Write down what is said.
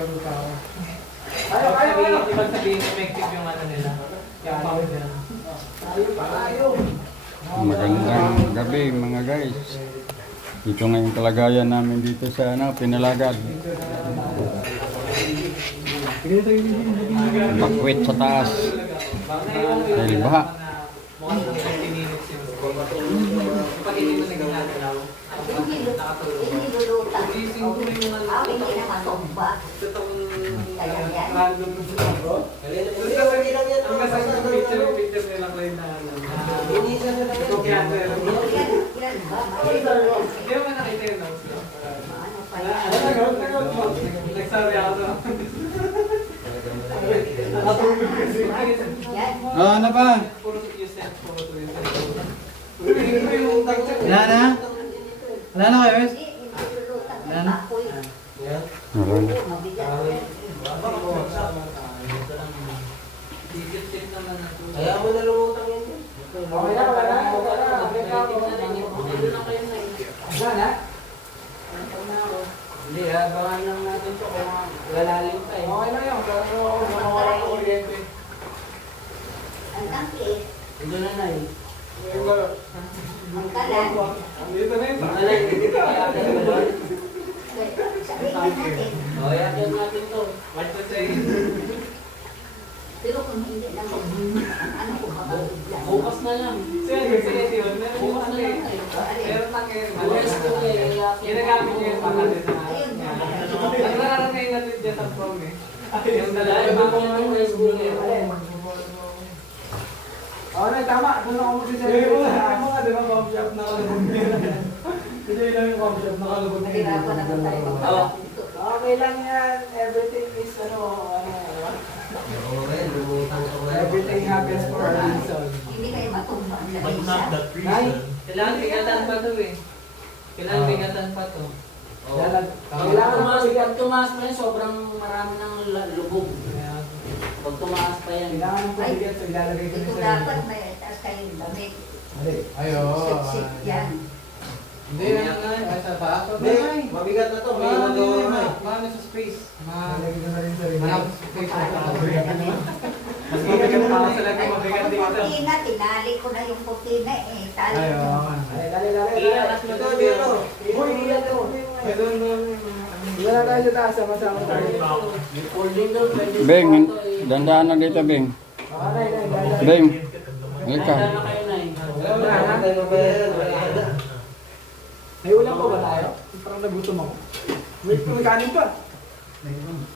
Ibig sabihin, ibig sabihin effective yung ano nila. Yung powder. Magandang gabi mga guys. Ito nga yung kalagayan namin dito sa ano, Pinalagad. Bakwit sa taas. Dahil baha. Mukhang 30 minutes yun. Pag hindi mo naging natalaw, nakatulog. Nilulutan. Gising ko yung ano. Ah, hindi na matumba. Totoong Kaya yan. random bro. Ang masaya sa picture, picture nila ko yun na ano. Kopiado yun. Yan, yan ba? Hindi mo nakita yung notes ko? Ano pa yan? ano? Nagsabi ako to. Ah, ano pa? Puro you sent, puro to yung yung picture. Wala na? Wala na kayo? Bakoy. Wala na. Kaya mo na lumutang yan. Okay na, wala na, wala na. Wala na? Hindi, abangan lang natin to kung lalalim pa eh. Okay lang yun. Pero ako nawawala ng kuryente. Ang tangki, Ito na na eh. Ang kalan. Dito na. Alay, dito kaya natin ba? Sabihin natin. To. Watch the train. Pero kung hindi naman, ano ko mababigyan? Bukas na lang. Sige, sige, yun. Yung Bukas na lang. Meron lang yun. Bukas ko yakin Ginagamit niya yung din na. Ang nararating natin dyan sa prom eh. Yung dalawa Dahil yung bago mga yung high school eh. Oo na, tama. Doon ako magsiserve. Yung mga, di ba, coffee shop na kalubog nila. Kasi yun lang yung coffee shop na kalubog nila. Nahirapan na tayo dito? Okay lang yan. Everything is ano, ano, Oo, ako. everything happens for a reason. Hindi kayo matumba ang But not that reason. kailangan bigatan pa to eh. Kailangan bigatan pa to. Oo. Kailangan, tumaas, pag tumaas pa yan, sobrang marami ng lubog. Pag tumaas pa yan. kailangan ng pabigat so ilalagay ko Ito na sa dapat may taas kayong damit. Ayo. Sit-sit yan. Hindi na nga, ay sa taas. Hindi, mabigat na to. May nagawa din na mahal sa space. Mahal na rin sa rin. Mahal sa space. Mabigat na din. Mas mabigat pa ako sa lagi mabigat dito. putina, tinali ko na yung putina eh. Tali ko. Ay, dali, dali. Iangat mo to, dito. Uy, iyan to. Doon, doon. Wala tayo sa taas, sama-sama tayo. Doon. Beng, dandaan na dito, Beng. Ah. Beng, halika. Handa na kayo na eh. Wala na. Tayo wala na. May ulam pa ba tayo? Parang nagutom ako. May may kanin pa.